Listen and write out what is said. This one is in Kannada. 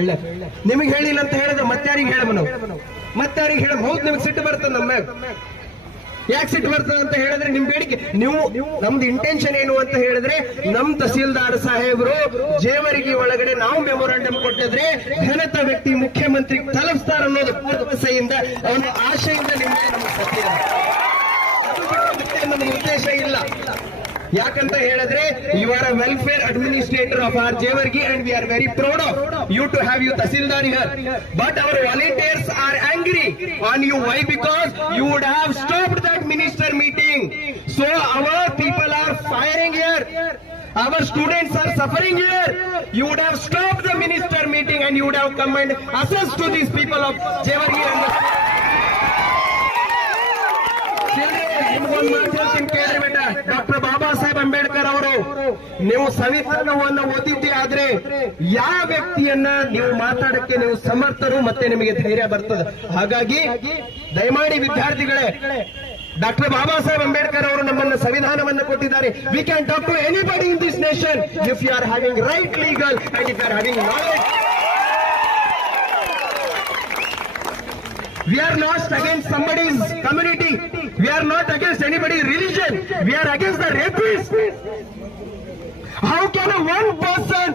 ಒಳ್ಳೆ ನಿಮಗೆ ಹೇಳಿಲ್ಲ ಅಂತ ಹೇಳಿದ್ರೆ ಮತ್ತಾರಿಗೆ ಹೇಳಮ ನಾವು, ಮತ್ತಾರಿಗೆ ಹೇಳಮ್. ಹೌದು, ನಿಮ್ಗೆ ಸಿಟ್ಟು ಬರ್ತದೆ ನಮ್ಮ ಯಾಕೆ ಸಿಟ್ಟು ಬರ್ತದೆ ಅಂತ ಹೇಳಿದ್ರೆ ನಿಮ್ ಬೇಡಿಕೆ ನೀವು ನಮ್ದು ಇಂಟೆನ್ಷನ್ ಏನು ಅಂತ ಹೇಳಿದ್ರೆ ನಮ್ ತಹಸೀಲ್ದಾರ್ ಸಾಹೇಬರು ಜೇವರ್ಗಿ ಒಳಗಡೆ ನಾವು ಮೆಮೊರಾಂಡಮ್ ಕೊಟ್ಟಿದ್ರೆ ಘನತ ವ್ಯಕ್ತಿ ಮುಖ್ಯಮಂತ್ರಿ ತಲುಪಿಸ್ತಾರ ಅನ್ನೋದು ಭರವಸೆಯಿಂದ ಒಂದು ಆಶೆಯಿಂದ ನಿಮ್ಗೆ ನಮಗೆ ಸತ್ಯ, ಅದು ಬಿಟ್ಟರೆ ನಮಗೆ ಉದ್ದೇಶ ಇಲ್ಲ. ಯಾಕಂತ ಹೇಳಿದ್ರೆ you are a welfare administrator of our Jevargi and we are very proud of you to have you tahsildar here. But our volunteers are angry on you. Why? Because you would have stopped that minister meeting. So our people are firing here. Our students are suffering here. You would have stopped the minister meeting and you would have come and assessed to these people of Jewargi and doctor Baba Saheb Ambedkar ಅವರು ನೀವು ಸಂವಿಧಾನವನ್ನು ಓದಿದ್ದೇ ಆದ್ರೆ ಯಾವ ವ್ಯಕ್ತಿಯನ್ನ ನೀವು ಮಾತಾಡಕ್ಕೆ ನೀವು ಸಮರ್ಥರು ಮತ್ತೆ ನಿಮಗೆ ಧೈರ್ಯ ಬರ್ತದೆ. ಹಾಗಾಗಿ ದಯಮಾಡಿ ವಿದ್ಯಾರ್ಥಿಗಳೇ, ಡಾಕ್ಟರ್ ಬಾಬಾ ಸಾಹೇಬ್ ಅಂಬೇಡ್ಕರ್ ಅವರು ನಮ್ಮನ್ನು ಸಂವಿಧಾನವನ್ನು ಕೊಟ್ಟಿದ್ದಾರೆ. We can talk to anybody in this nation if you are having right legal and if you are having knowledge. We are not against somebody's community. We are not against anybody's religion. We are against the rapists. How can a one person